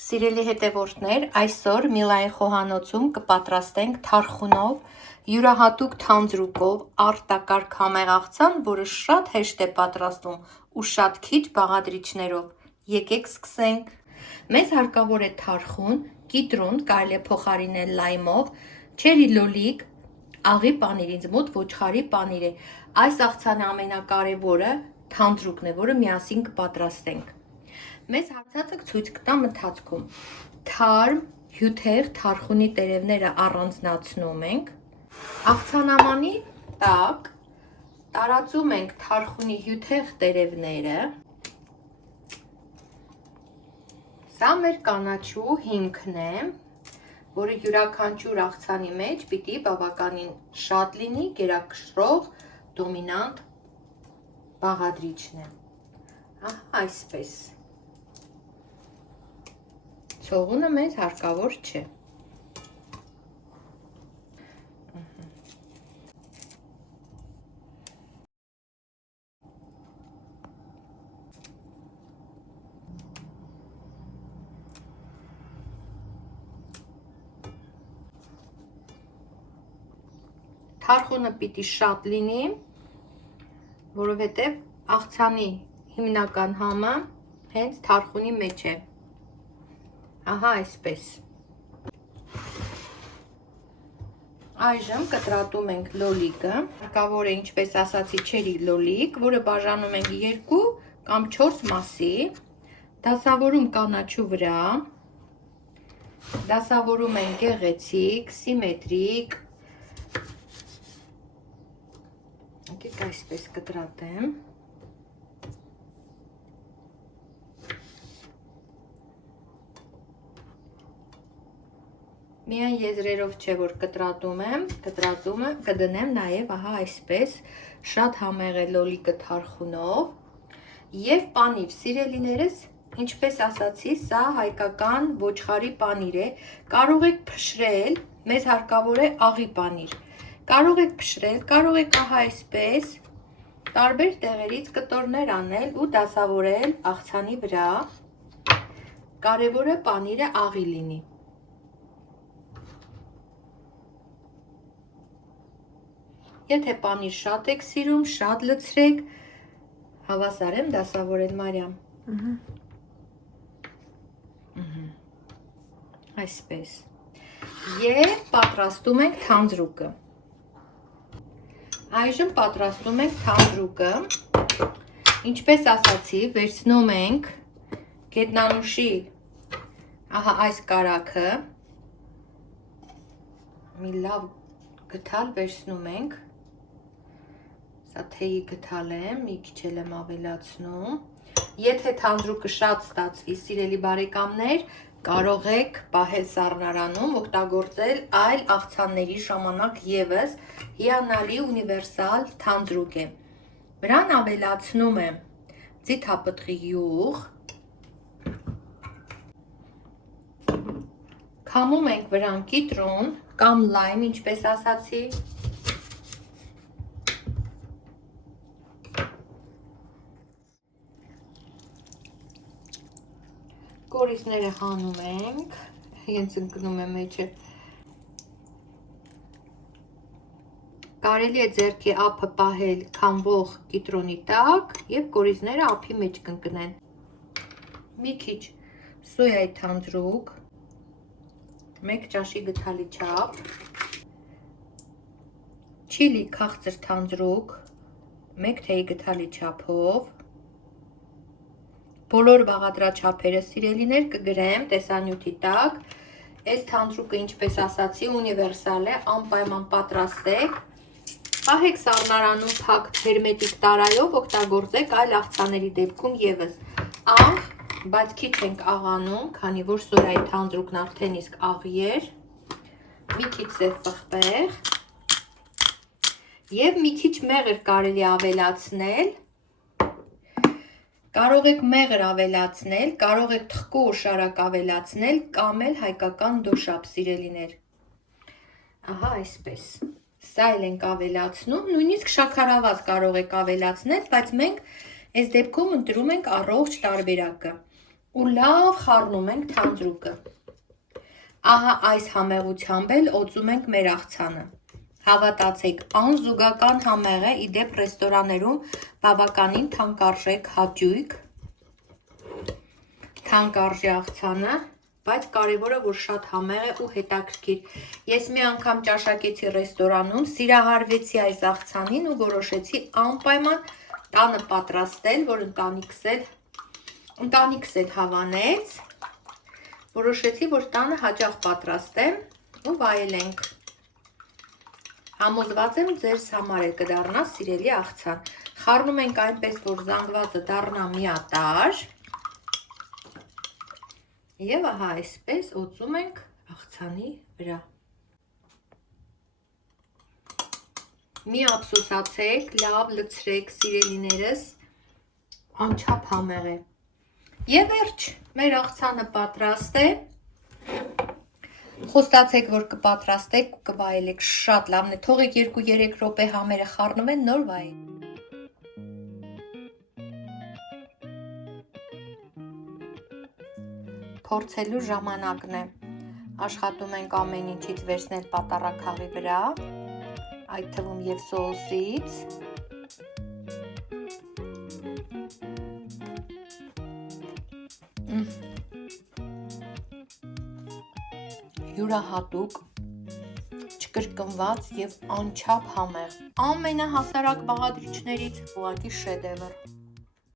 Սիրելի հետևորդներ, այսօր Միլայի խոհանոցում կպատրաստենք թարխունով, յուրահատուկ թանձրուկով արտակարգ համեղաղցան, որը շատ հեշտ է պատրաստվում ու շատ քիչ բաղադրիչներով։ Եկեք սկսենք։ Մեզ հարկավոր է թարխուն, կիտրուն, կարելի է փոխարինել լայմով, չերի լոլիկ, աղի պանիր, ինձ մոտ ոչխարի պանիր է։ Այս աղցանի ամենակարևորը թանձրուկն է, որը միասին կպատրաստենք։ Մեզ հարցածը ցույց կտամ ընթացքում։ Թարմ, հյութեղ թարխունի տերևները առանձնացնում ենք։ Աղցանամանի տակ տարածում ենք թարխունի հյութեղ տերևները։ Սա մեր կանաչու հիմքն է, որը յուրաքանչյուր աղցանի մեջ պիտի բավականին շատ լինի, գերակշռող, դոմինանտ բաղադրիչն է։ Այսպես։ Ցողունը մեզ հարկավոր չէ։ Թարխունը պիտի շատ լինի, որովհետև աղցանի հիմնական համը հենց թարխունի մեջ է։ Այսպես։ Այժմ կտրատում ենք լոլիկը, հարկավոր է, ինչպես ասացի, չերի լոլիկ, որը բաժանում ենք 2 կամ 4 մասի, դասավորում կանաչու վրա, դասավորում ենք գեղեցիկ, սիմետրիկ, եկեք այսպես կտրատեմ։ Միայն եզրերով չէ, որ կտրատում եմ, կտրատումը կդնեմ նաև այսպես, շատ համեղ է լոլիկը թարխունով և պանիր, սիրելիներս, ինչպես ասացի, սա հայկական ոչխարի պանիր է, կարող եք փշրել, մեզ հարկավոր է աղի պանիր, կարող եք փշրել, կարող եք այսպես, տարբեր տեղերից կտորներ անել ու դասավորել աղցանի վրա, կարևորը պանիրը աղի լինի։ Եթե պանիր շատ եք սիրում, շատ լցրեք, հավասար եմ դասավորել Մարիամ։ Այսպես։ Եվ պատրաստում ենք թանձրուկը։ Այժմ պատրաստում ենք թանձրուկը։ Ինչպես ասացի, վերցնում ենք գետնանուշի այս կարագը, մի լավ գթալ վերցնում ենք, սա թեյի գթալ եմ, մի քիչ եմ ավելացնում, եթե թանձրուկը շատ ստացվի, սիրելի բարեկամներ, կարող եք պահել սառնարանում, օգտագործել այլ աղցանների ժամանակ ևս հիանալի ունիվերսալ թանձրուկ է։ Վրան ավելացնում եմ ձիթապտղի յուղ, քամում ենք վրան կիտրուն կամ լայմ, ինչպես ասացի, կորիզները հանում ենք, հենց ընկնում է մեջը, կարելի է ձեռքի ափը պահել քամվող կիտրոնի տակ և կորիզները ափի մեջ կընկնեն։ Մի քիչ սոյայի թանձրուկ, 1 ճաշի գթալի չափ, չիլի քաղցր թանձրուկ, 1 թեյի գթալի չափով, բոլոր բաղադրաչափերը սիրելիներ կգրեմ տեսանյութի տակ, այս թանձրուկը ինչպես ասացի ունիվերսալ է, անպայման պատրաստեք, պահեք սառնարանում փակ հերմետիկ տարայով, օգտագործեք այլ աղցանների դեպքում ևս, աղ, բայց քիչ ենք աղանում, քանի որ սոյայի թանձրուկն արդեն իսկ աղի էր, մի քիչ սև պղպեղ և մի քիչ մեղր կարելի ավելացնել, կարող եք մեղր ավելացնել, կարող եք թխկու օշարակ ավելացնել կամ էլ հայկական դոշապ սիրելիներ։ Այսպես, սա էլ ենք ավելացնում, նույնիսկ շաքարավազ կարող եք ավելացնել, բայց մենք այս դեպքում ընտրում ենք առողջ տարբերակը։ ու լավ խառնում ենք թանձրուկը։ Ահա այս համեղությամբ էլ օծում ենք մեր աղցանը։ Հավատացեք, անզուգական համեղ է, իդեպ ռեստորաններում բավականին թանկարժեք հաճույք, թանկարժի աղցանը, բայց կարևորը, որ շատ համեղ է ու հետաքրքիր։ Ես մի անգամ ճաշակեցի ռեստորանում, սիրահարվեցի այս աղցանին ու որոշեցի անպայման տանը պատրաստել, որ ընտանիքս էլ հավանեց, որոշեցի, որ տանը հաճախ պատրաստեմ ու վայելենք։ Համոզված եմ, ձեզ համար էլ կդառնա սիրելի աղցան։ Խառնում ենք այնպես, որ զանգվածը դառնա միատարր։ Եվ ահա այսպես օծում ենք աղցանի վրա։ Մի ափսոսացեք, լավ լցրեք, սիրելիներս, անչափ համեղ է։ Եվ վերջ, մեր աղցանը պատրաստ է։ Խոստացեք, որ կպատրաստեք ու կվայելեք, շատ լավն է։ Թողեք 2-3 րոպե համերը խառնվեն, նոր վայելեք։ Փորձելու ժամանակն է։ Աշխատում ենք ամեն ինչից վերցնել պատառաքաղի վրա, այդ թվում եւ սոուսից։ Յուրահատուկ, չկրկնված եւ անչափ համեղ։ Ամենահասարակ բաղադրիչներից ուղղակի շեդևր։